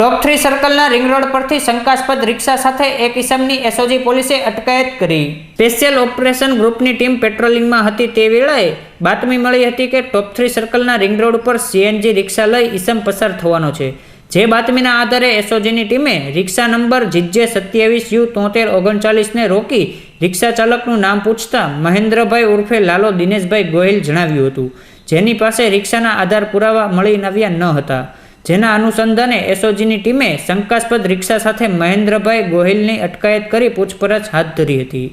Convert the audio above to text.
ટોપ three સર્કલના ring road પરથી શંકાસ્પદ રિક્ષા સાથે એક ઇસમની એસઓજી પોલીસે અટકાયત કરી. સ્પેશિયલ ઓપરેશન ગ્રુપની ટીમ પેટ્રોલિંગમાં હતી તે વેળાએ બાતમી મળી હતી કે ટોપ થ્રી સર્કલના રિંગ રોડ પર સીએનજી રિક્ષા લઈ ઇસમ પસાર થવાનો છે. જે બાતમીના આધારે એસઓજીની ટીમે રિક્ષા નંબર જીજે સત્યાવીસ યુ તોતેર ઓગણચાલીસને રોકી રિક્ષા ચાલકનું નામ પૂછતા મહેન્દ્રભાઈ ઉર્ફે લાલો દિનેશભાઈ ગોહિલ જણાવ્યું હતું. જેની પાસે રિક્ષાના આધાર પુરાવા મળી આવ્યા ન હતા. જેના અનુસંધાને એસઓજીની ટીમે શંકાસ્પદ રિક્ષા સાથે મહેન્દ્રભાઈ ગોહિલની અટકાયત કરી પૂછપરછ હાથ ધરી હતી.